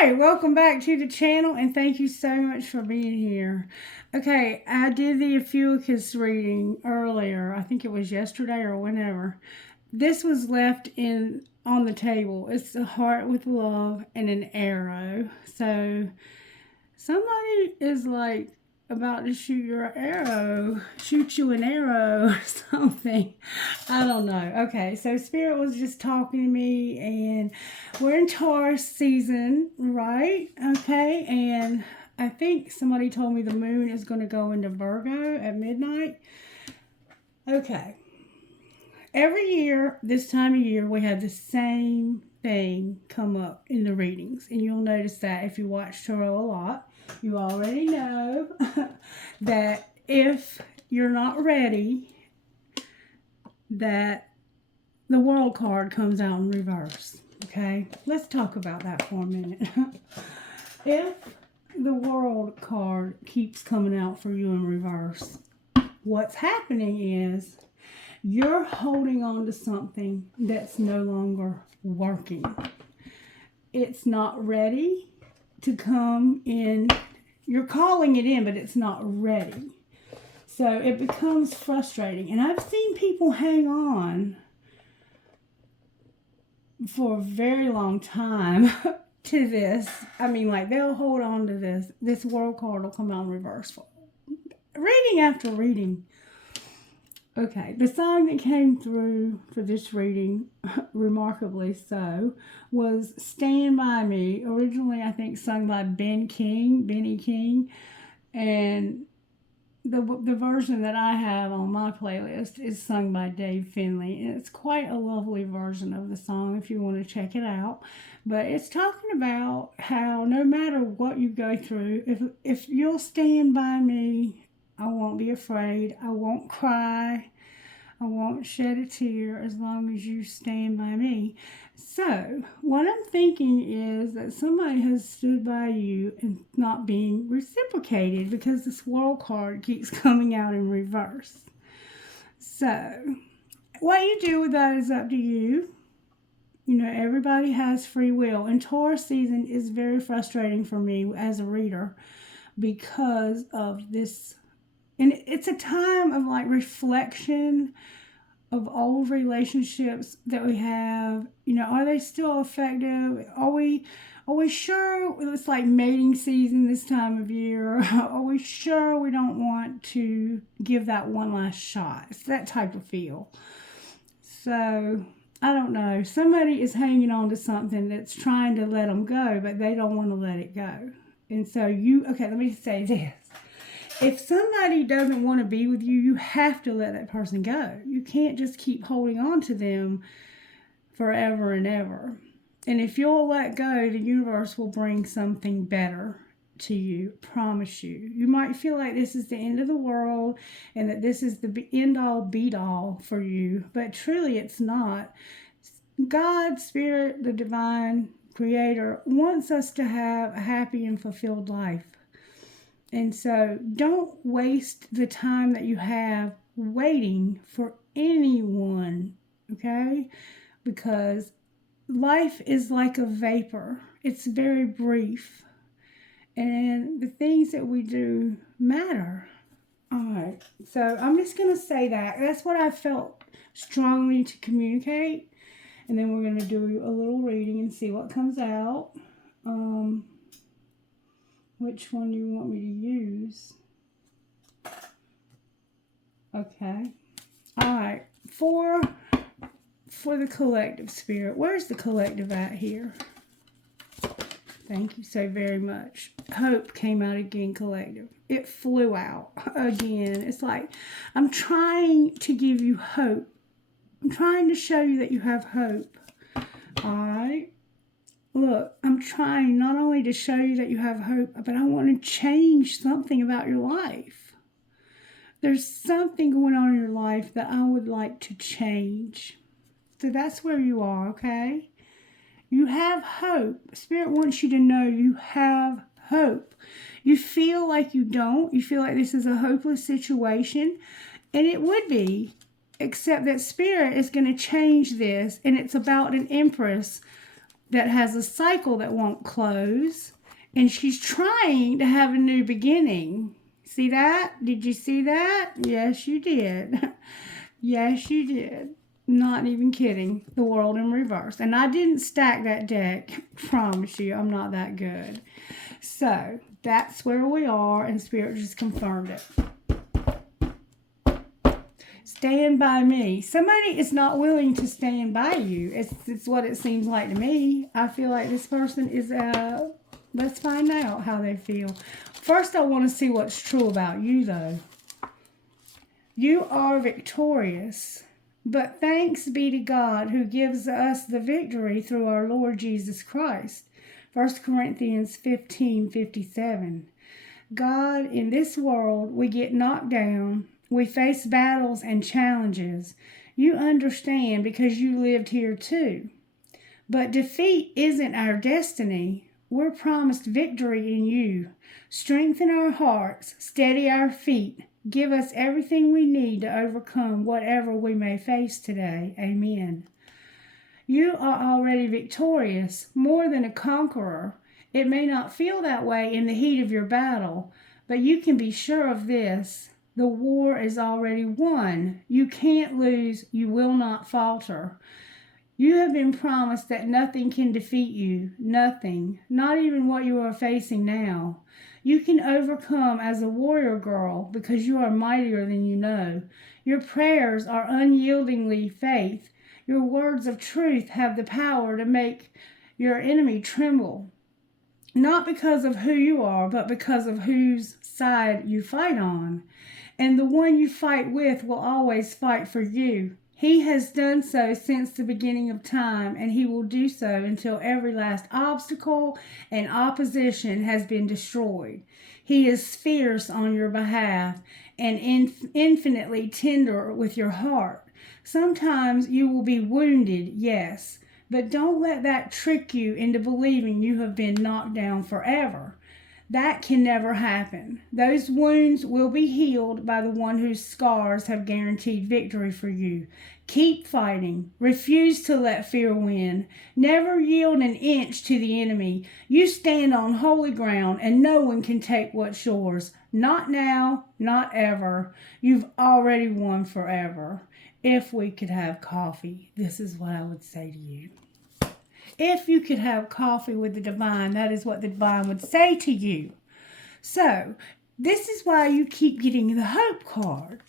right, welcome back to the channel and thank you so much for being here. Okay, I did the Ophiuchus reading earlier. I think it was yesterday or whenever. This was left in on the table. It's a heart with love and an arrow. So somebody is like about to shoot you an arrow or something. I don't know. Okay, so Spirit was just talking to me, and we're in Taurus season, right? Okay, and I think somebody told me the moon is going to go into Virgo at midnight. Okay. Every year, this time of year, we have the same thing come up in the readings, and you'll notice that if you watch tarot a lot. You already know that if you're not ready, that the World card comes out in reverse. Okay, let's talk about that for a minute. If the World card keeps coming out for you in reverse, what's happening is you're holding on to something that's no longer working. It's not ready to come in. You're calling it in, but it's not ready. So it becomes frustrating. And I've seen people hang on for a very long time to this. I mean, like, they'll hold on to this. This World card will come out in reverse. Reading after reading. Okay, the song that came through for this reading, remarkably so, was Stand By Me. Originally, I think, sung by Benny King. And the version that I have on my playlist is sung by Dave Finley. And it's quite a lovely version of the song if you want to check it out. But it's talking about how no matter what you go through, if you'll stand by me, I won't be afraid. I won't cry. I won't shed a tear as long as you stand by me. So, what I'm thinking is that somebody has stood by you and not being reciprocated because this World card keeps coming out in reverse. So, what you do with that is up to you. You know, everybody has free will. And Taurus season is very frustrating for me as a reader because of this. And it's a time of like reflection of old relationships that we have. You know, are they still effective? Are we sure it's like mating season this time of year? Are we sure we don't want to give that one last shot? It's that type of feel. So, I don't know. Somebody is hanging on to something that's trying to let them go, but they don't want to let it go. And so okay, let me say this. If somebody doesn't want to be with you, you have to let that person go. You can't just keep holding on to them forever and ever. And if you'll let go, the universe will bring something better to you. Promise you. You might feel like this is the end of the world and that this is the end-all, be-all for you. But truly, it's not. God, Spirit, the divine creator, wants us to have a happy and fulfilled life. And so don't waste the time that you have waiting for anyone, okay? Because life is like a vapor. It's very brief. And the things that we do matter. All right. So I'm just going to say that. That's what I felt strongly to communicate. And then we're going to do a little reading and see what comes out. Which one do you want me to use? Okay. All right. For the collective, Spirit. Where's the collective at here? Thank you so very much. Hope came out again, collective. It flew out again. It's like, I'm trying to give you hope. I'm trying to show you that you have hope. All right. Look, I'm trying not only to show you that you have hope, but I want to change something about your life. There's something going on in your life that I would like to change. So that's where you are, okay? You have hope. Spirit wants you to know you have hope. You feel like you don't. You feel like this is a hopeless situation. And it would be, except that Spirit is going to change this. And it's about an Empress that has a cycle that won't close, and she's trying to have a new beginning. See that? Did you see that? Yes, you did. Yes, you did. Not even kidding. The world in reverse. And I didn't stack that deck. Promise you, I'm not that good. So, that's where we are, and Spirit just confirmed it. Stand by me. Somebody is not willing to stand by you. It's what it seems like to me. I feel like this person is, let's find out how they feel. First, I want to see what's true about you, though. You are victorious, but thanks be to God who gives us the victory through our Lord Jesus Christ. 1 Corinthians 15:57. God, in this world, we get knocked down. We face battles and challenges. You understand because you lived here too. But defeat isn't our destiny. We're promised victory in you. Strengthen our hearts, steady our feet. Give us everything we need to overcome whatever we may face today. Amen. You are already victorious, more than a conqueror. It may not feel that way in the heat of your battle, but you can be sure of this. The war is already won. You can't lose. You will not falter. You have been promised that nothing can defeat you. Nothing. Not even what you are facing now. You can overcome as a warrior girl because you are mightier than you know. Your prayers are unyieldingly faith. Your words of truth have the power to make your enemy tremble. Not because of who you are, but because of whose side you fight on. And the one you fight with will always fight for you. He has done so since the beginning of time, and he will do so until every last obstacle and opposition has been destroyed. He is fierce on your behalf and infinitely tender with your heart. Sometimes you will be wounded, yes, but don't let that trick you into believing you have been knocked down forever. That can never happen. Those wounds will be healed by the one whose scars have guaranteed victory for you. Keep fighting. Refuse to let fear win. Never yield an inch to the enemy. You stand on holy ground, and no one can take what's yours. Not now, not ever. You've already won forever. If we could have coffee, this is what I would say to you. If you could have coffee with the divine, that is what the divine would say to you. So, this is why you keep getting the hope card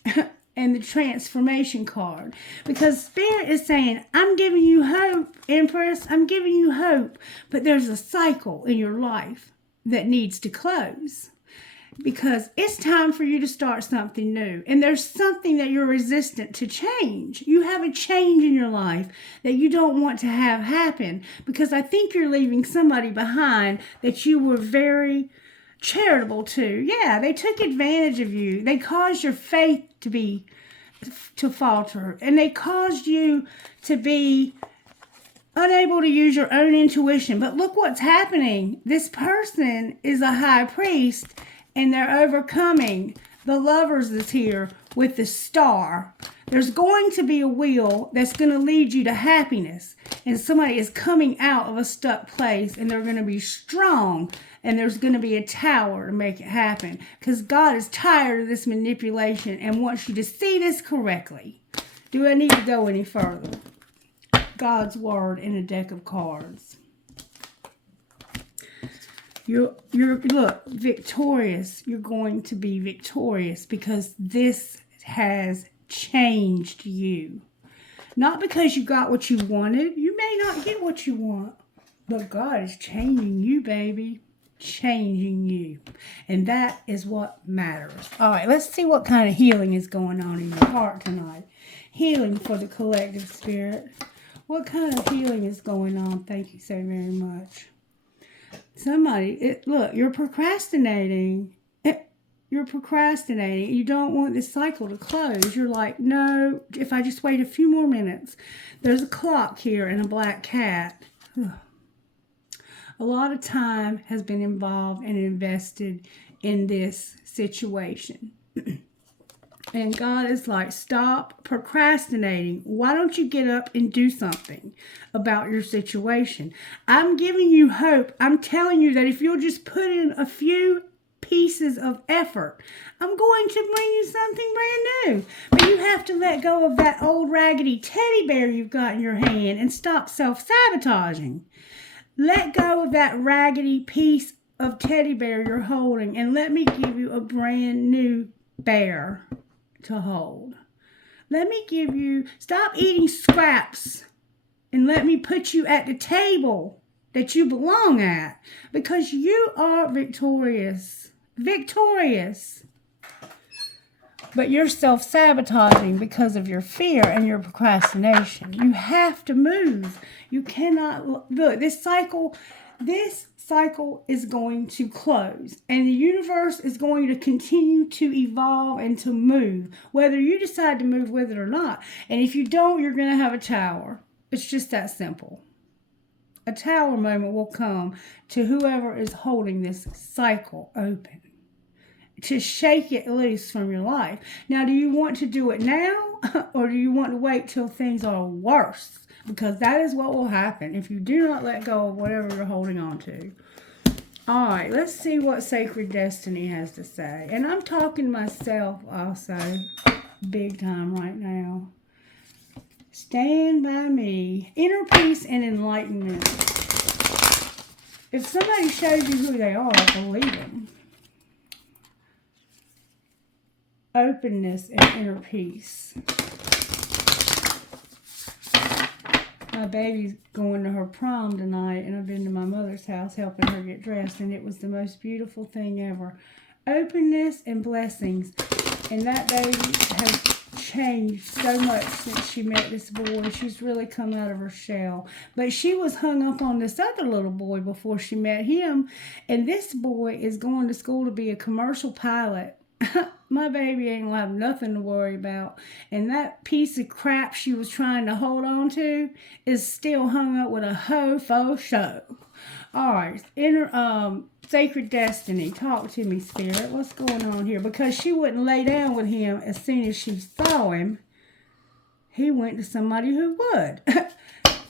and the transformation card. Because Spirit is saying, I'm giving you hope, Empress. I'm giving you hope. But there's a cycle in your life that needs to close. Because it's time for you to start something new. And there's something that you're resistant to change. You have a change in your life that you don't want to have happen. Because I think you're leaving somebody behind that you were very charitable to. Yeah, they took advantage of you. They caused your faith to falter. And they caused you to be unable to use your own intuition. But look what's happening. This person is a high priest. And they're overcoming. The Lovers is here with the star. There's going to be a wheel that's going to lead you to happiness. And somebody is coming out of a stuck place. And they're going to be strong. And there's going to be a tower to make it happen. Because God is tired of this manipulation and wants you to see this correctly. Do I need to go any further? God's word in a deck of cards. You're look, victorious. You're going to be victorious because this has changed you. Not because you got what you wanted. You may not get what you want. But God is changing you, baby. Changing you. And that is what matters. All right, let's see what kind of healing is going on in your heart tonight. Healing for the collective spirit. What kind of healing is going on? Thank you so very much. Look, you're procrastinating. You're procrastinating. You don't want this cycle to close. You're like, no, if I just wait a few more minutes. There's a clock here and a black cat. A lot of time has been involved and invested in this situation. And God is like, stop procrastinating. Why don't you get up and do something about your situation? I'm giving you hope. I'm telling you that if you'll just put in a few pieces of effort, I'm going to bring you something brand new. But you have to let go of that old raggedy teddy bear you've got in your hand and stop self-sabotaging. Let go of that raggedy piece of teddy bear you're holding and let me give you a brand new bear to hold. Let me give you, stop eating scraps and let me put you at the table that you belong at, because you are victorious. Victorious. But you're self-sabotaging because of your fear and your procrastination. You have to move. You cannot, look, this cycle is going to close, and the universe is going to continue to evolve and to move, whether you decide to move with it or not. And if you don't, you're going to have a tower. It's just that simple. A tower moment will come to whoever is holding this cycle open, to shake it loose from your life. Now, do you want to do it now, or do you want to wait till things are worse? Because that is what will happen if you do not let go of whatever you're holding on to. All right, let's see what Sacred Destiny has to say. And I'm talking to myself also, big time right now. Stand by me. Inner peace and enlightenment. If somebody shows you who they are, believe them. Openness and inner peace. My baby's going to her prom tonight, and I've been to my mother's house helping her get dressed, and it was the most beautiful thing ever. Openness and blessings. And that baby has changed so much since she met this boy. She's really come out of her shell. But she was hung up on this other little boy before she met him, and this boy is going to school to be a commercial pilot. My baby ain't gonna have nothing to worry about. And that piece of crap she was trying to hold on to is still hung up with a faux show. All right, Sacred Destiny, talk to me, Spirit. What's going on here? Because she wouldn't lay down with him as soon as she saw him. He went to somebody who would.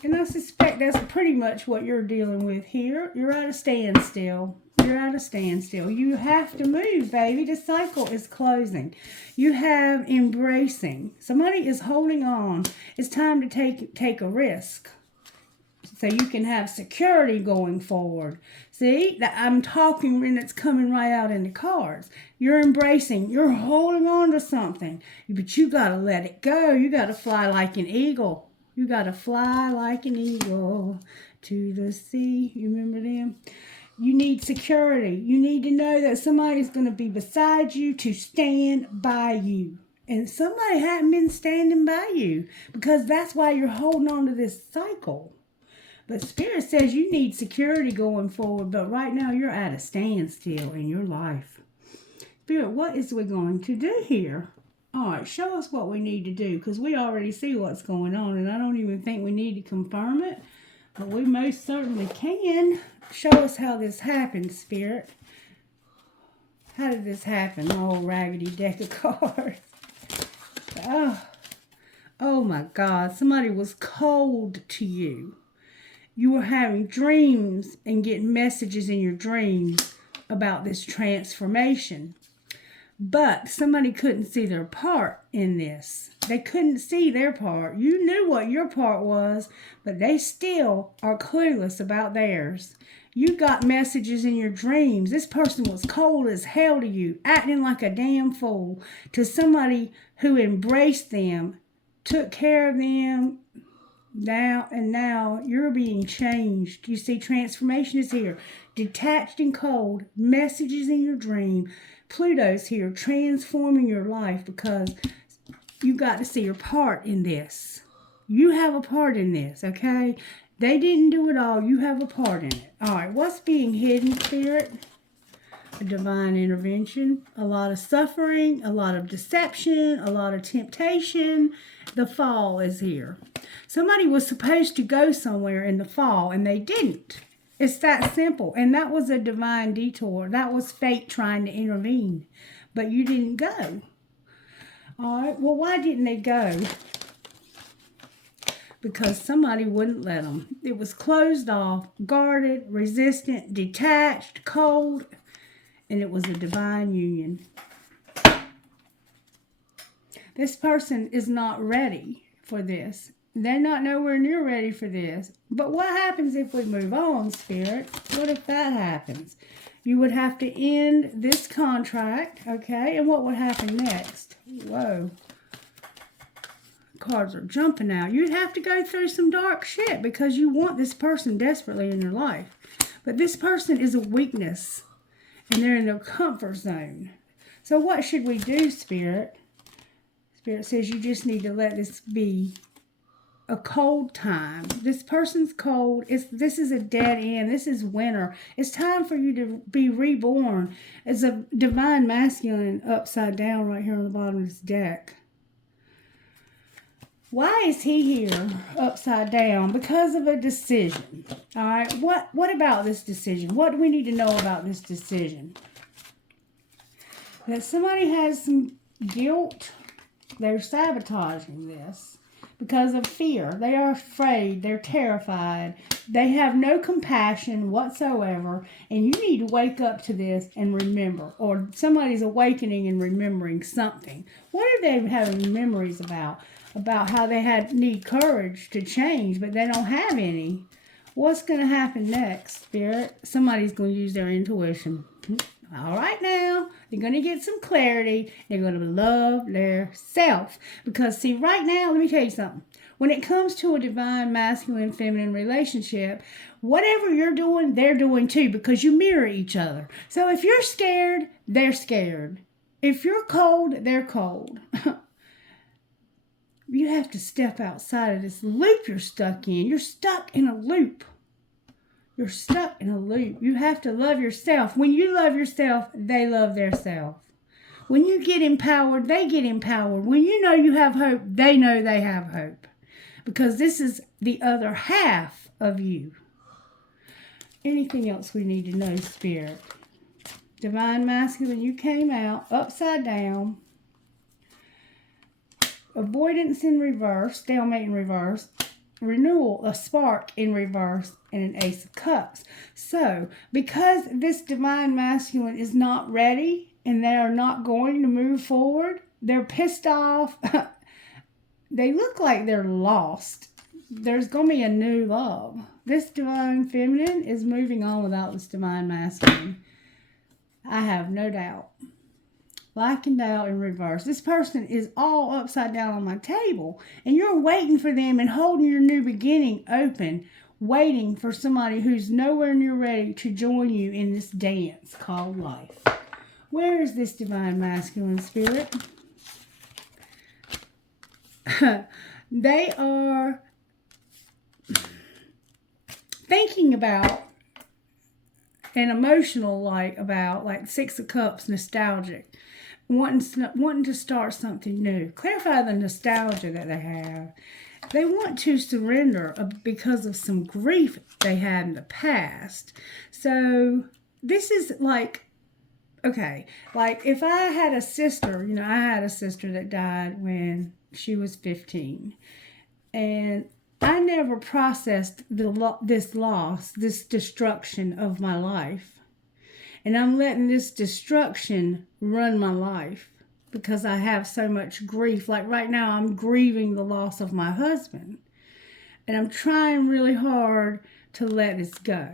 And I suspect that's pretty much what you're dealing with here. You're at a standstill. You're at a standstill. You have to move, baby. The cycle is closing. You have embracing. Somebody is holding on. It's time to take a risk, so you can have security going forward. See, that I'm talking, and it's coming right out in the cards. You're embracing. You're holding on to something, but you got to let it go. You got to fly like an eagle. You got to fly like an eagle to the sea. You remember them? You need security. You need to know that somebody's going to be beside you to stand by you. And somebody hadn't been standing by you, because that's why you're holding on to this cycle. But Spirit says you need security going forward, but right now you're at a standstill in your life. Spirit, what is we going to do here? All right, show us what we need to do, because we already see what's going on, and I don't even think we need to confirm it, but we most certainly can. Show us how this happened, Spirit. How did this happen, my old raggedy deck of cards? Oh my God, somebody was cold to you. You were having dreams and getting messages in your dreams about this transformation. But somebody couldn't see their part in this. They couldn't see their part. You knew what your part was, but they still are clueless about theirs. You got messages in your dreams. This person was cold as hell to you, acting like a damn fool to somebody who embraced them, took care of them. Now you're being changed. You see, transformation is here. Detached and cold, messages in your dream. Pluto's here, transforming your life, because you got to see your part in this. You have a part in this, okay? They didn't do it all. You have a part in it. All right, what's being hidden, Spirit? A divine intervention, a lot of suffering, a lot of deception, a lot of temptation. The fall is here. Somebody was supposed to go somewhere in the fall, and they didn't. It's that simple. And that was a divine detour. That was fate trying to intervene. But you didn't go. All right, well, why didn't they go? Because somebody wouldn't let them. It was closed off, guarded, resistant, detached, cold, and it was a divine union. This person is not ready for this. They're not nowhere near ready for this. But what happens if we move on, Spirit? What if that happens? You would have to end this contract, okay? And what would happen next? Whoa. Cards are jumping out. You'd have to go through some dark shit because you want this person desperately in your life. But this person is a weakness, and they're in their comfort zone. So what should we do, Spirit? Spirit says you just need to let this be a cold time. This person's cold. This is a dead end. This is winter. It's time for you to be reborn as a divine masculine upside down right here on the bottom of this deck. Why is he here upside down? Because of a decision. All right. What about this decision? What do we need to know about this decision? That somebody has some guilt. They're sabotaging this because of fear. They are afraid. They're terrified. They have no compassion whatsoever. And you need to wake up to this and remember. Or somebody's awakening and remembering something. What are they having memories about? About how they need courage to change, but they don't have any. What's going to happen next, Spirit? Somebody's going to use their intuition. All right now, they're going to get some clarity. They're going to love their self. Because, see, right now, let me tell you something. When it comes to a divine masculine-feminine relationship, whatever you're doing, they're doing too, because you mirror each other. So if you're scared, they're scared. If you're cold, they're cold. You have to step outside of this loop you're stuck in. You're stuck in a loop. You're stuck in a loop. You have to love yourself. When you love yourself, they love their self. When you get empowered, they get empowered. When you know you have hope, they know they have hope. Because this is the other half of you. Anything else we need to know, Spirit? Divine Masculine, you came out upside down. Avoidance in reverse, stalemate in reverse, renewal, a spark in reverse, and an Ace of Cups. So, because this divine masculine is not ready and they are not going to move forward, they're pissed off. They look like they're lost. There's going to be a new love. This divine feminine is moving on without this divine masculine. I have no doubt. Like and doubt in reverse. This person is all upside down on my table. And you're waiting for them and holding your new beginning open. Waiting for somebody who's nowhere near ready to join you in this dance called life. Where is this divine masculine, Spirit? They are thinking about and emotional like Six of Cups, nostalgic. Wanting to start something new. Clarify the nostalgia that they have. They want to surrender because of some grief they had in the past. So this is like, okay, like if I had a sister, I had a sister that died when she was 15. And I never processed this loss, this destruction of my life. And I'm letting this destruction run my life because I have so much grief. Like right now, I'm grieving the loss of my husband. And I'm trying really hard to let this go.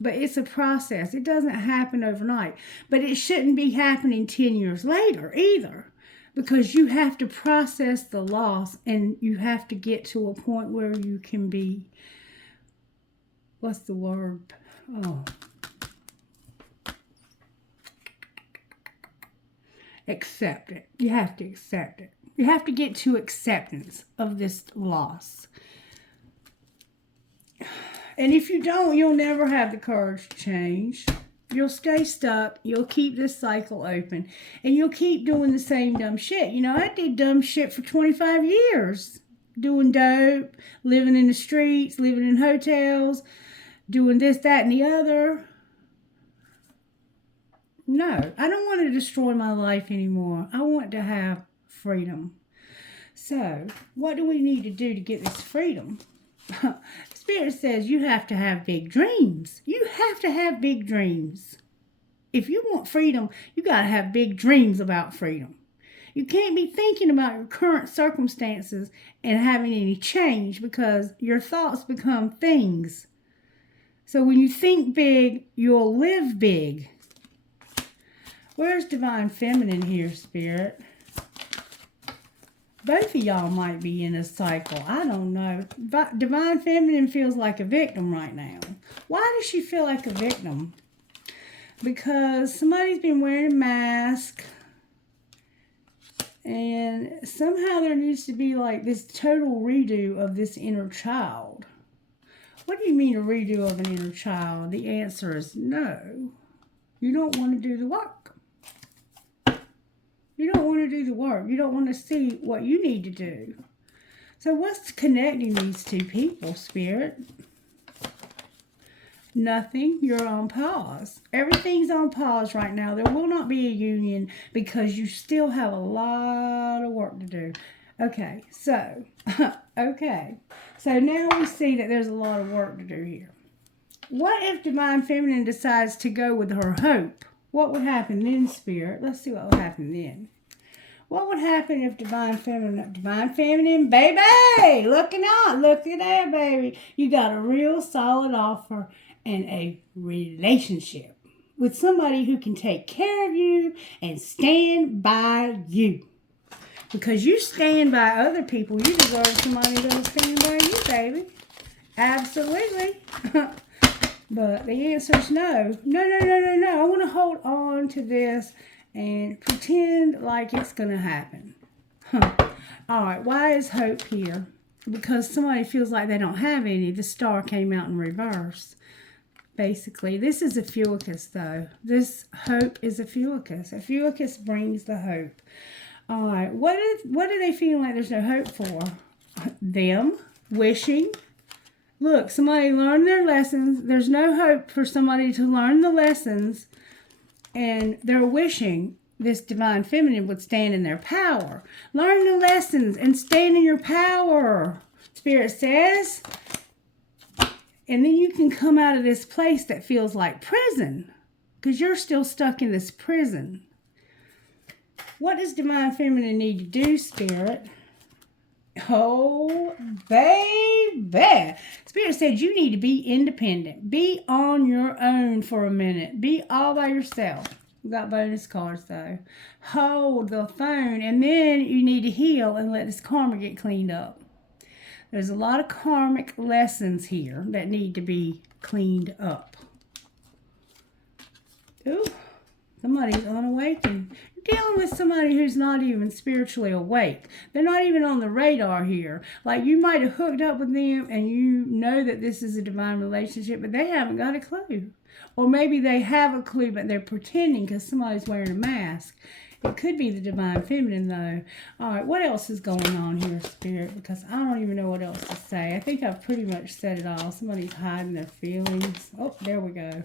But it's a process. It doesn't happen overnight. But it shouldn't be happening 10 years later either. Because you have to process the loss and you have to get to a point where you can be, what's the word? Accept it. You have to accept it. You have to get to acceptance of this loss. And if you don't, you'll never have the courage to change. You'll stay stuck. You'll keep this cycle open. And you'll keep doing the same dumb shit. I did dumb shit for 25 years. Doing dope, living in the streets, living in hotels, doing this, that, and the other. No, I don't want to destroy my life anymore. I want to have freedom. So, what do we need to do to get this freedom? Spirit says you have to have big dreams. You have to have big dreams. If you want freedom, you got to have big dreams about freedom. You can't be thinking about your current circumstances and having any change, because your thoughts become things. So when you think big, you'll live big. Where's Divine Feminine here, Spirit? Both of y'all might be in a cycle. I don't know. Divine Feminine feels like a victim right now. Why does she feel like a victim? Because somebody's been wearing a mask. And somehow there needs to be like this total redo of this inner child. What do you mean a redo of an inner child? The answer is no. You don't want to do the work. You don't want to do the work. You don't want to see what you need to do. So what's connecting these two people, Spirit? Nothing. You're on pause. Everything's on pause right now. There will not be a union because you still have a lot of work to do. Okay, so now we see that there's a lot of work to do here. What if Divine Feminine decides to go with her hope? What would happen then, Spirit? Let's see what would happen then. What would happen if Divine Feminine, baby, looking out, look at that, baby. You got a real solid offer and a relationship with somebody who can take care of you and stand by you. Because you stand by other people, you deserve somebody that'll stand by you, baby. Absolutely. But the answer is no. No. I want to hold on to this and pretend like it's going to happen. All right, why is hope here? Because somebody feels like they don't have any. The star came out in reverse. Basically, this is a fuicus, though. This hope is a fuicus. A fuicus brings the hope. All right, what are they feeling like there's no hope for? Them wishing. Look, somebody learned their lessons. There's no hope for somebody to learn the lessons, and they're wishing this Divine Feminine would stand in their power. Learn the lessons and stand in your power, Spirit says. And then you can come out of this place that feels like prison, because you're still stuck in this prison. What does Divine Feminine need to do, Spirit? Oh, baby. Spirit said you need to be independent. Be on your own for a minute. Be all by yourself. We got bonus cards, though. Hold the phone, and then you need to heal and let this karma get cleaned up. There's a lot of karmic lessons here that need to be cleaned up. Ooh, somebody's unawakened. You're dealing with somebody who's not even spiritually awake. They're not even on the radar here. Like, you might have hooked up with them and you know that this is a divine relationship, but they haven't got a clue. Or maybe they have a clue, but they're pretending because somebody's wearing a mask. It could be the Divine Feminine, though. All right, what else is going on here, Spirit? Because I don't even know what else to say. I think I've pretty much said it all. Somebody's hiding their feelings. Oh, there we go.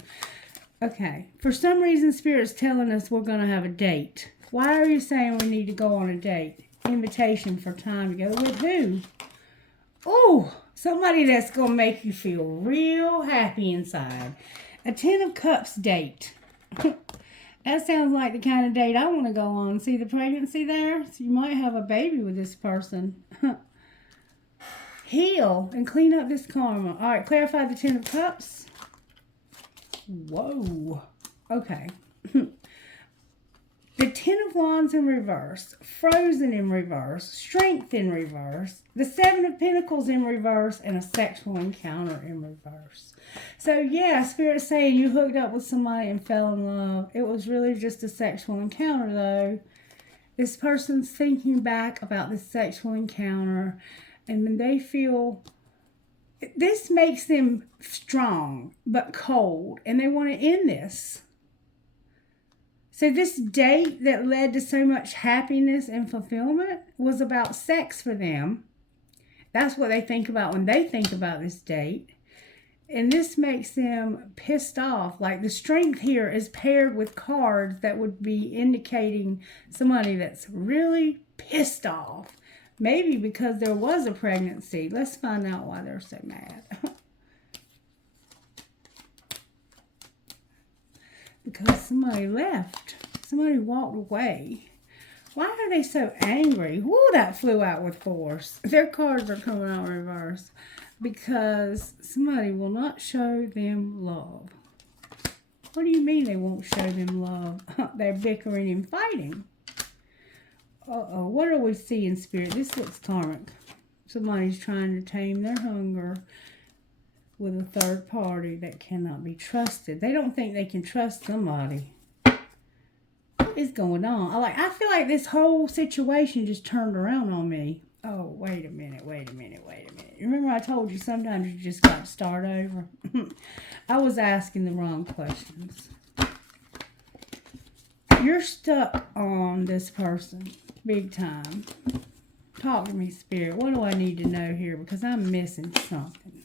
Okay. For some reason, Spirit's telling us we're going to have a date. Why are you saying we need to go on a date? Invitation for time together. With who? Oh, somebody that's going to make you feel real happy inside. A 10 of Cups date. That sounds like the kind of date I want to go on. See the pregnancy there? So you might have a baby with this person. Heal and clean up this karma. All right, clarify the 10 of Cups. Whoa. Okay. The 10 of Wands in reverse, Frozen in reverse, Strength in reverse, the 7 of Pentacles in reverse, and a sexual encounter in reverse. So yeah, Spirit's saying you hooked up with somebody and fell in love. It was really just a sexual encounter, though. This person's thinking back about this sexual encounter, and then they feel this makes them strong but cold, and they want to end this. So this date that led to so much happiness and fulfillment was about sex for them. That's what they think about when they think about this date. And this makes them pissed off. Like the Strength here is paired with cards that would be indicating somebody that's really pissed off. Maybe because there was a pregnancy. Let's find out why they're so mad. Because somebody left. Somebody walked away. Why are they so angry? Woo, that flew out with force. Their cards are coming out reverse. Because somebody will not show them love. What do you mean they won't show them love? They're bickering and fighting. Uh-oh, what are we seeing, Spirit? This looks karmic. Somebody's trying to tame their hunger with a third party that cannot be trusted. They don't think they can trust somebody. What is going on? I feel like this whole situation just turned around on me. Oh, wait a minute. Remember I told you sometimes you just got to start over? I was asking the wrong questions. You're stuck on this person. Big time. Talk to me, Spirit. What do I need to know here? Because I'm missing something.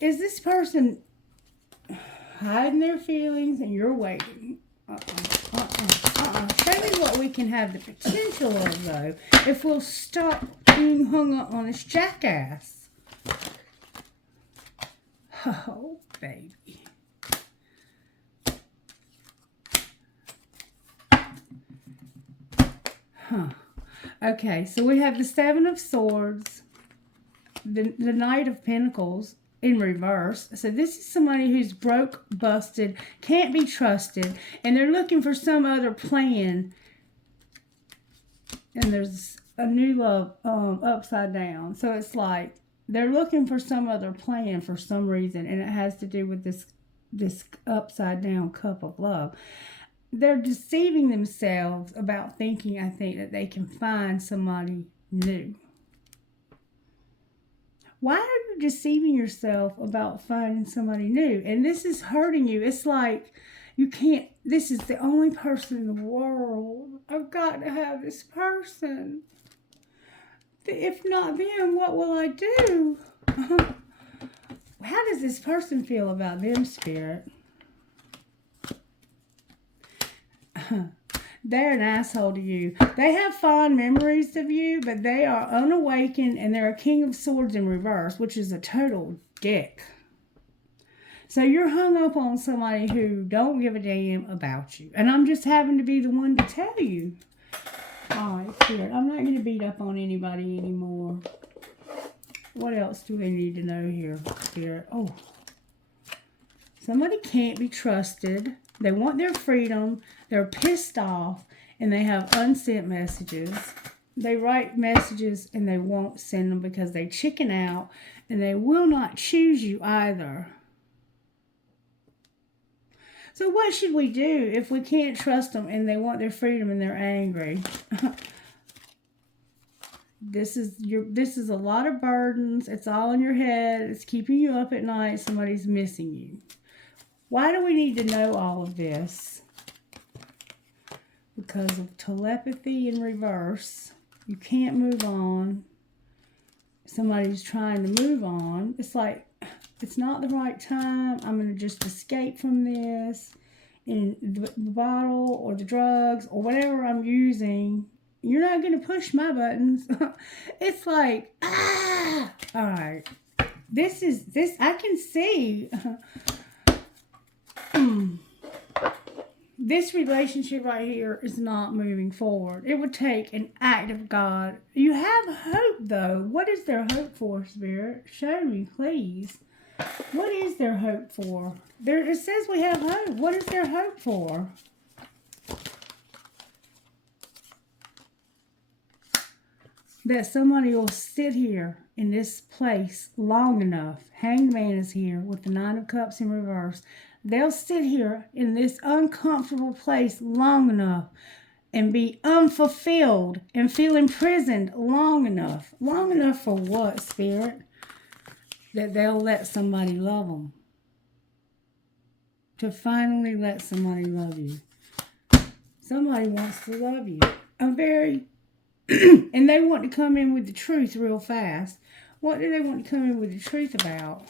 Is this person hiding their feelings and you're waiting? Show me what we can have the potential of, though, if we'll stop being hung up on this jackass. Oh, baby. Okay, so we have the Seven of Swords, the Knight of Pentacles in reverse. So this is somebody who's broke, busted, can't be trusted, and they're looking for some other plan. And there's a new love upside down. So it's like they're looking for some other plan for some reason, and it has to do with this upside down cup of love. They're deceiving themselves about thinking, I think, that they can find somebody new. Why are you deceiving yourself about finding somebody new? And this is hurting you. It's like you can't, this is the only person in the world. I've got to have this person. If not them, what will I do? How does this person feel about them, Spirit? They're an asshole to you. They have fond memories of you, but they are unawakened, and they're a King of Swords in reverse, which is a total dick. So you're hung up on somebody who don't give a damn about you. And I'm just having to be the one to tell you. All right, Spirit, I'm not going to beat up on anybody anymore. What else do they need to know here, Spirit? Oh, somebody can't be trusted. They want their freedom. They're pissed off, and they have unsent messages. They write messages, and they won't send them because they chicken out, and they will not choose you either. So what should we do if we can't trust them, and they want their freedom, and they're angry? This is a lot of burdens. It's all in your head. It's keeping you up at night. Somebody's missing you. Why do we need to know all of this? Because of telepathy in reverse. You can't move on. Somebody's trying to move on. It's like, it's not the right time. I'm going to just escape from this. And the bottle or the drugs or whatever I'm using, you're not going to push my buttons. It's like, ah! All right. This, I can see... This relationship right here is not moving forward. It would take an act of God. You have hope, though. What is their hope for, Spirit? Show me, please. What is their hope for? It says we have hope. What is their hope for? That somebody will sit here in this place long enough. Hanged Man is here with the Nine of Cups in reverse. They'll sit here in this uncomfortable place long enough and be unfulfilled and feel imprisoned long enough. Long enough for what, Spirit? That they'll let somebody love them. To finally let somebody love you. Somebody wants to love you. And they want to come in with the truth real fast. What do they want to come in with the truth about?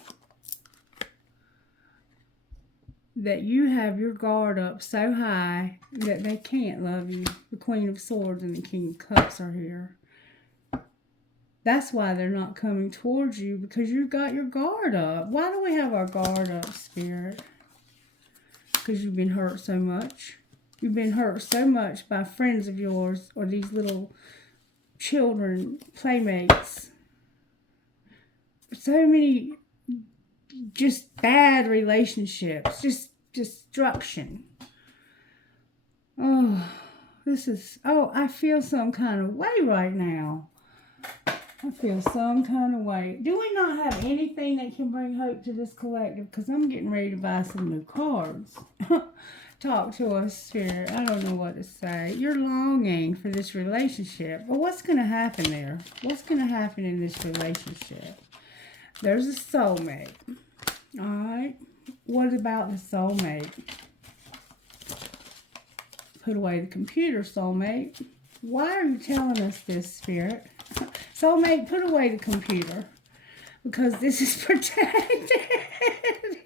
that you have your guard up so high that they can't love you. The Queen of Swords and the King of Cups are here. That's why they're not coming towards you, because you've got your guard up. Why do we have our guard up, Spirit? Because you've been hurt so much. You've been hurt so much by friends of yours or these little children, playmates. So many just bad relationships, just destruction. Oh, I feel some kind of way right now. I feel some kind of way. Do we not have anything that can bring hope to this collective? Because I'm getting ready to buy some new cards. Talk to us, Spirit. I don't know what to say. You're longing for this relationship. Well, what's going to happen there? What's going to happen in this relationship? There's a soulmate. All right. What about the soulmate? Put away the computer, soulmate. Why are you telling us this, Spirit? Soulmate, put away the computer. Because this is protected.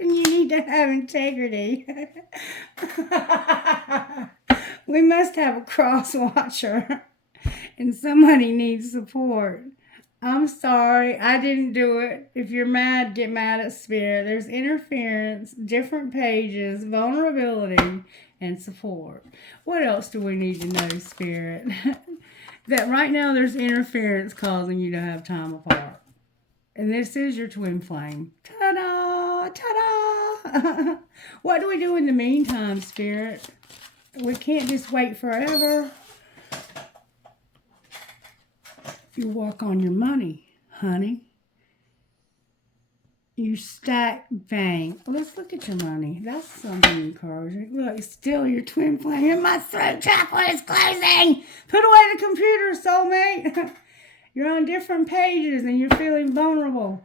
And you need to have integrity. We must have a cross watcher. And somebody needs support. I'm sorry, I didn't do it. If you're mad, get mad at Spirit. There's interference, different pages, vulnerability, and support. What else do we need to know, Spirit? That right now there's interference causing you to have time apart. And this is your twin flame. Ta-da! Ta-da! What do we do in the meantime, Spirit? We can't just wait forever. You work on your money, honey. You stack bank. Let's look at your money. That's something encouraging. Look, it's still your twin flame. And my throat chakra is closing. Put away the computer, soulmate. You're on different pages and you're feeling vulnerable.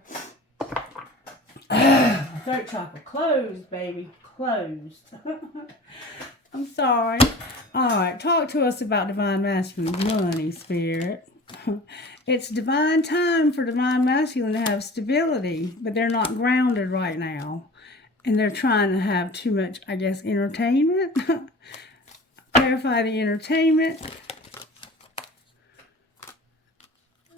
Throat chakra closed, baby. Closed. I'm sorry. All right, talk to us about divine masculine money, Spirit. It's divine time for divine masculine to have stability, but they're not grounded right now. And they're trying to have too much, I guess, entertainment. Clarify the entertainment.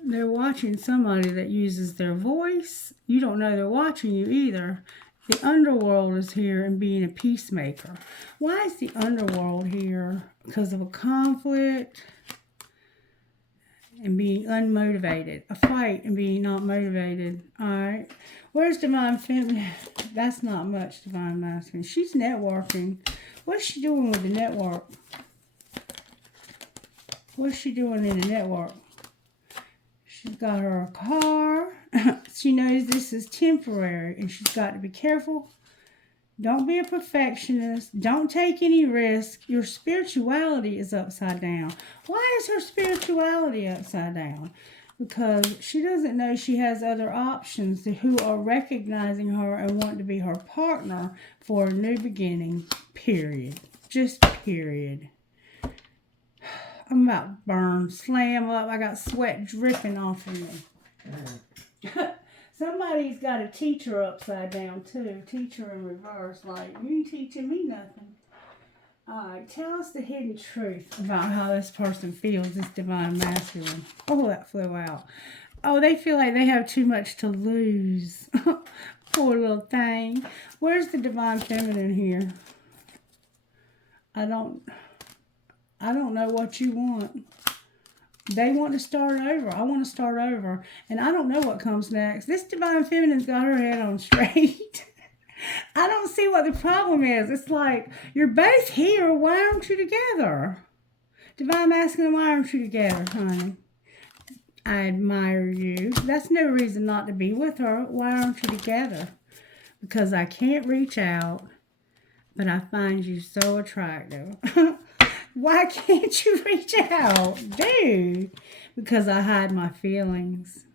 They're watching somebody that uses their voice. You don't know they're watching you either. The underworld is here and being a peacemaker. Why is the underworld here? Because of a conflict and being unmotivated. A fight and being not motivated. All right. Where's divine feminine? That's not much divine masculine. She's networking. What's she doing with the network? What's she doing in the network? She's got her a car. She knows this is temporary and she's got to be careful. Don't be a perfectionist. Don't take any risk. Your spirituality is upside down. Why is her spirituality upside down? Because she doesn't know she has other options who are recognizing her and want to be her partner for a new beginning. Period. Just period. I'm about to burn. Slam up. I got sweat dripping off of me. Somebody's got a teacher upside down too. Teacher in reverse. Like, you ain't teaching me nothing. Alright, tell us the hidden truth about how this person feels, this divine masculine. Oh, that flew out. Oh, they feel like they have too much to lose. Poor little thing. Where's the divine feminine here? I don't know what you want. They want to start over. I want to start over. And I don't know what comes next. This divine feminine's got her head on straight. I don't see what the problem is. It's like, you're both here. Why aren't you together? Divine masculine, why aren't you together, honey? I admire you. That's no reason not to be with her. Why aren't you together? Because I can't reach out, but I find you so attractive. Why can't you reach out? Dude, because I hide my feelings.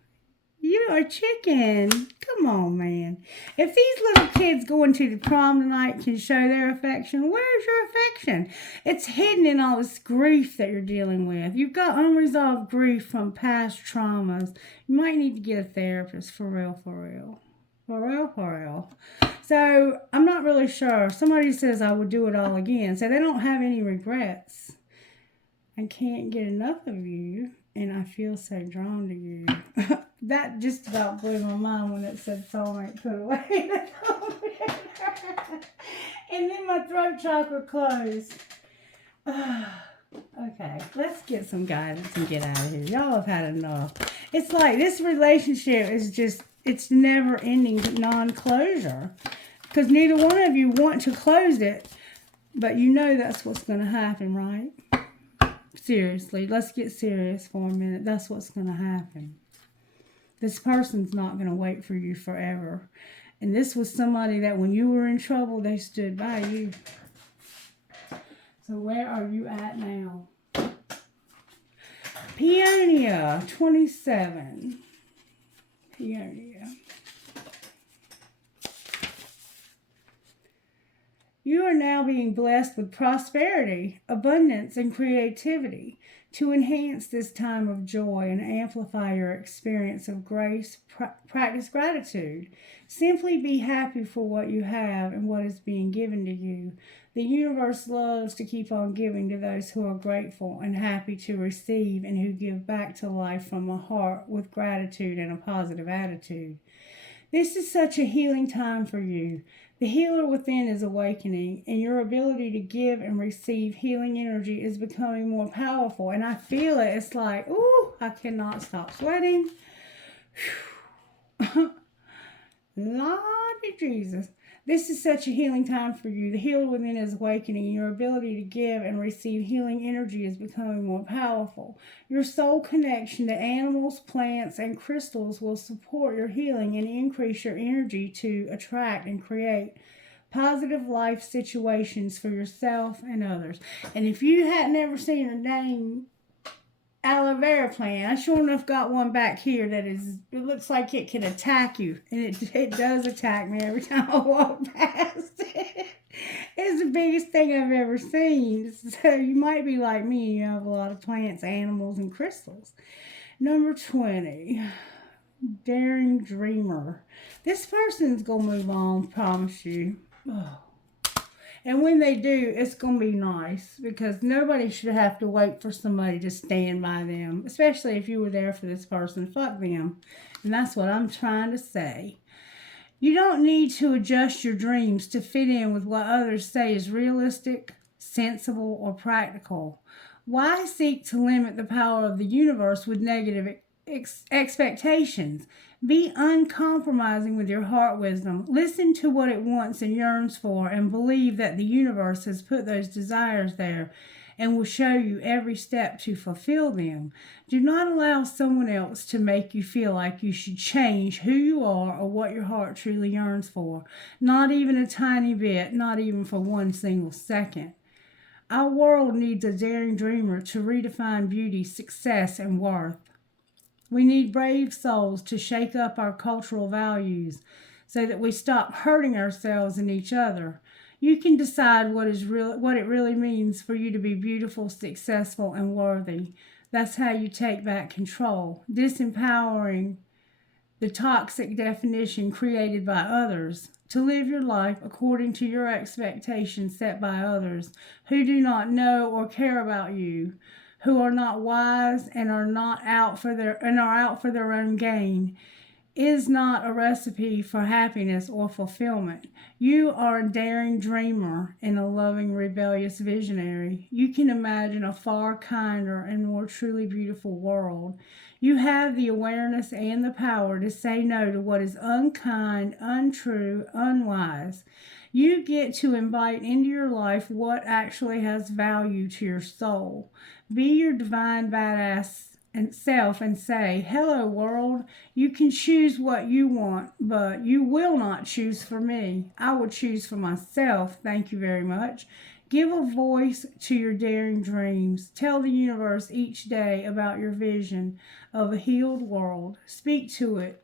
You're a chicken. Come on, man. If these little kids going to the prom tonight can show their affection, where's your affection? It's hidden in all this grief that you're dealing with. You've got unresolved grief from past traumas. You might need to get a therapist, for real, for real. For real, for real. So I'm not really sure. Somebody says I would do it all again. So they don't have any regrets. I can't get enough of you, and I feel so drawn to you. That just about blew my mind when it said soulmate put away. And then my throat chakra closed. Okay, let's get some guidance and get out of here. Y'all have had enough. It's like this relationship is just, it's never ending non-closure. Because neither one of you want to close it, but you know that's what's going to happen, right? Seriously, let's get serious for a minute. That's what's going to happen. This person's not going to wait for you forever. And this was somebody that when you were in trouble, they stood by you. So where are you at now? Peonia, 27. Peonia. You are now being blessed with prosperity, abundance, and creativity. To enhance this time of joy and amplify your experience of grace, practice gratitude. Simply be happy for what you have and what is being given to you. The universe loves to keep on giving to those who are grateful and happy to receive and who give back to life from a heart with gratitude and a positive attitude. This is such a healing time for you. The healer within is awakening, and your ability to give and receive healing energy is becoming more powerful. And I feel it. It's like, ooh, I cannot stop sweating. Lord Jesus. This is such a healing time for you. The healer within is awakening. Your ability to give and receive healing energy is becoming more powerful. Your soul connection to animals, plants, and crystals will support your healing and increase your energy to attract and create positive life situations for yourself and others. And if you hadn't ever seen a dang aloe vera plant, I sure enough got one back here that is, it looks like it can attack you, and it does attack me every time I walk past it. It's the biggest thing I've ever seen. So you might be like me, you have a lot of plants, animals, and crystals. Number 20, daring dreamer. This person's gonna move on, promise you. Oh. And when they do, it's going to be nice, because nobody should have to wait for somebody to stand by them, especially if you were there for this person. Fuck them. And that's what I'm trying to say. You don't need to adjust your dreams to fit in with what others say is realistic, sensible, or practical. Why seek to limit the power of the universe with negative expectations? Be uncompromising with your heart wisdom. Listen to what it wants and yearns for, and believe that the universe has put those desires there and will show you every step to fulfill them. Do not allow someone else to make you feel like you should change who you are or what your heart truly yearns for. Not even a tiny bit, not even for 1 single second. Our world needs a daring dreamer to redefine beauty, success, and worth. We need brave souls to shake up our cultural values so that we stop hurting ourselves and each other. You can decide what it really means for you to be beautiful, successful, and worthy. That's how you take back control, disempowering the toxic definition created by others, to live your life according to your expectations set by others who do not know or care about you, who are not wise and are out for their own gain, is not a recipe for happiness or fulfillment. You are a daring dreamer and a loving, rebellious visionary. You can imagine a far kinder and more truly beautiful world. You have the awareness and the power to say no to what is unkind, untrue, unwise. You get to invite into your life what actually has value to your soul. Be your divine badass and self and say, hello world, you can choose what you want, but you will not choose for me. I will choose for myself. Thank you very much. Give a voice to your daring dreams. Tell the universe each day about your vision of a healed world. Speak to it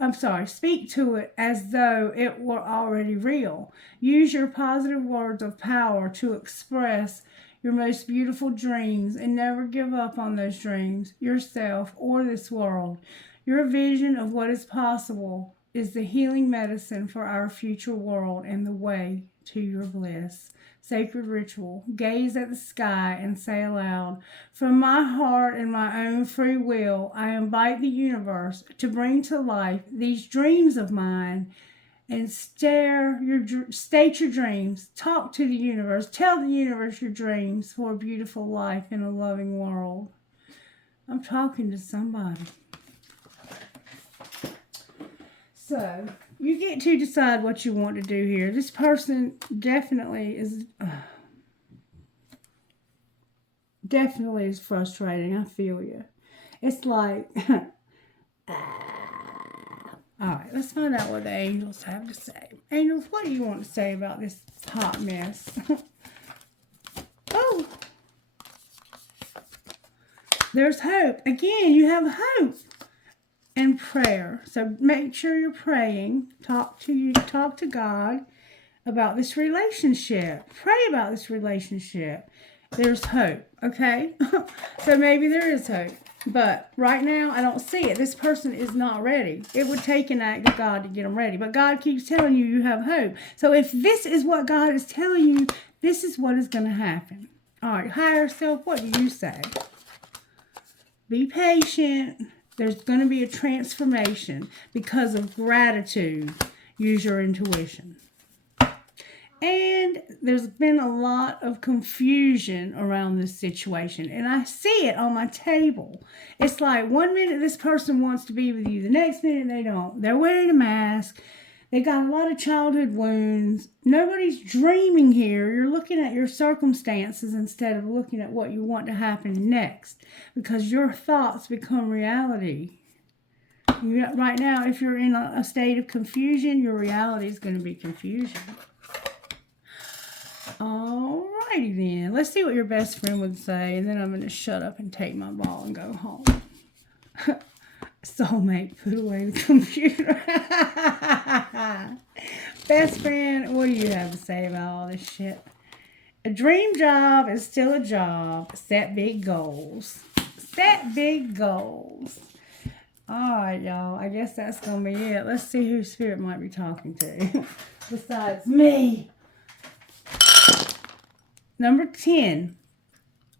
as though it were already real. Use your positive words of power to express your most beautiful dreams, and never give up on those dreams, yourself, or this world. Your vision of what is possible is the healing medicine for our future world and the way to your bliss. Sacred ritual. Gaze at the sky and say aloud, from my heart and my own free will, I invite the universe to bring to life these dreams of mine and state your dreams. Talk to the universe. Tell the universe your dreams for a beautiful life in a loving world. I'm talking to somebody. So, you get to decide what you want to do here. This person definitely is frustrating. I feel you. It's like, all right, let's find out what the angels have to say. Angels, what do you want to say about this hot mess? Oh, there's hope. Again, you have hope. And prayer. So make sure you're praying. Talk to God about this relationship. Pray about this relationship. There's hope. Okay? So maybe there is hope. But right now, I don't see it. This person is not ready. It would take an act of God to get them ready. But God keeps telling you you have hope. So if this is what God is telling you, this is what is going to happen. All right, higher self, what do you say? Be patient. There's going to be a transformation because of gratitude. Use your intuition. And there's been a lot of confusion around this situation. And I see it on my table. It's like 1 minute this person wants to be with you. The next minute they don't. They're wearing a mask. They got a lot of childhood wounds. Nobody's dreaming here. You're looking at your circumstances instead of looking at what you want to happen next. Because your thoughts become reality. Right now, if you're in a state of confusion, your reality is going to be confusion. Alrighty then. Let's see what your best friend would say. And then I'm going to shut up and take my ball and go home. Soulmate, put away the computer. Best friend, what do you have to say about all this shit? A dream job is still a job. Set big goals. Set big goals. Alright, y'all. I guess that's going to be it. Let's see who Spirit might be talking to. Besides me. Number 10.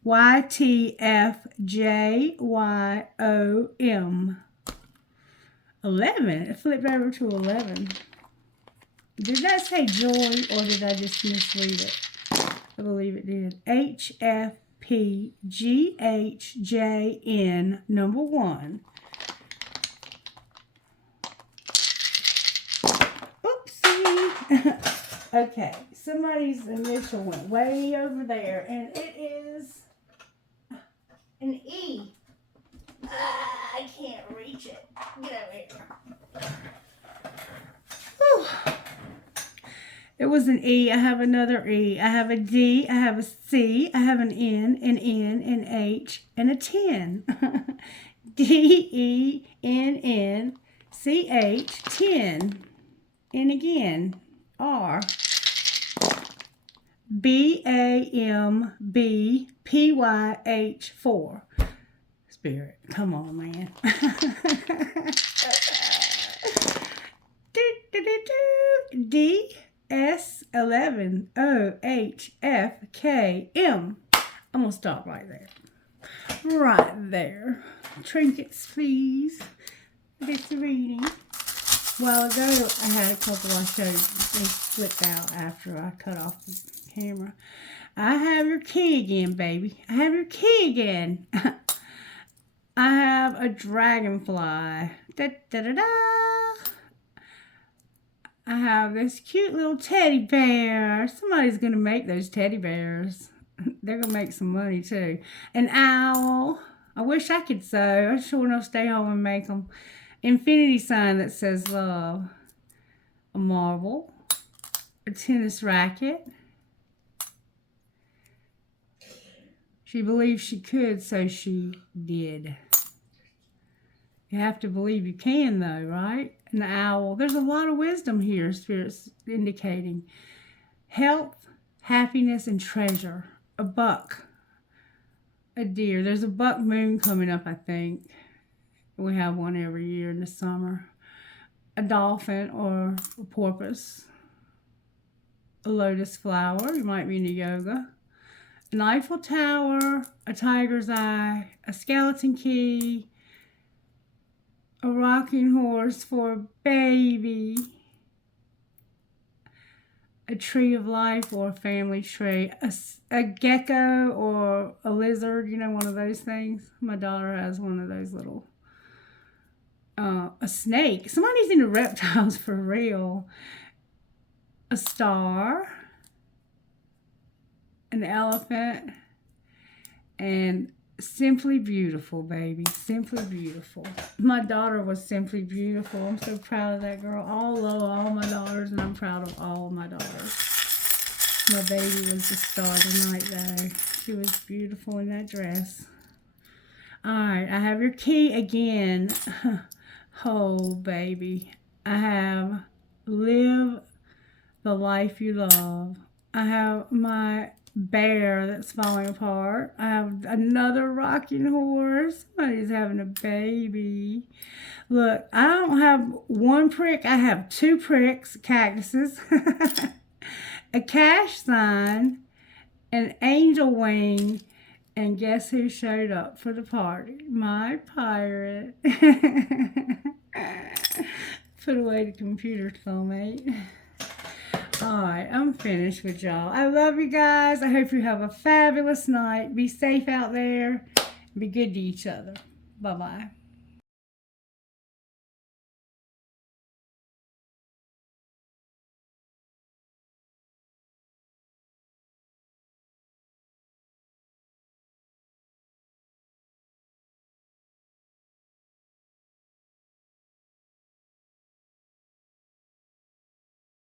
YTFJYOM. 11. It flipped over to 11. Did that say joy or did I just misread it? I believe it did. HFPGHJN number 1. Oopsie. Okay, somebody's initial went way over there, and it is an E. I can't reach it. Get over here. Whew. It was an E. I have another E. I have a D. I have a C. I have an N, an H, and a 10. DENNCH 10. And again, R. BAMBPYH 4. Spirit, come on, man. DS11OHFKM. I'm going to stop right there. Right there. Trinkets, please. Get the reading. A while ago, I had a couple I showed. They slipped out after I cut off the camera. I have your key again, baby. I have your key again. I have a dragonfly. Da, da, da, da. I have this cute little teddy bear. Somebody's going to make those teddy bears. They're going to make some money, too. An owl. I wish I could sew. I sure enough stay home and make them. Infinity sign that says love. A marble. A tennis racket. She believed she could, so she did. You have to believe you can, though, right? An owl. There's a lot of wisdom here, Spirit's indicating. Health, happiness, and treasure. A buck. A deer. There's a buck moon coming up, I think. We have one every year in the summer. a dolphin or a porpoise, a lotus flower, you might be into yoga, an Eiffel Tower, a tiger's eye, a skeleton key, a rocking horse for a baby, a tree of life or a family tree, a gecko or a lizard, one of those things. My daughter has one of those little, a snake. Somebody's into reptiles for real. A star, an elephant, and simply beautiful, baby. Simply beautiful. My daughter was simply beautiful. I'm so proud of that girl. I love all my daughters, and I'm proud of all my daughters. My baby was the star tonight, though. She was beautiful in that dress. All right, I have your key again. Oh, baby. I have live the life you love. I have my bear that's falling apart. I have another rocking horse. Somebody's having a baby. Look, I don't have one prick. I have two pricks, cactuses, a cash sign, an angel wing, and guess who showed up for the party? My pirate. Put away the computer, soulmate. Alright, I'm finished with y'all. I love you guys. I hope you have a fabulous night. Be safe out there. Be good to each other. Bye-bye.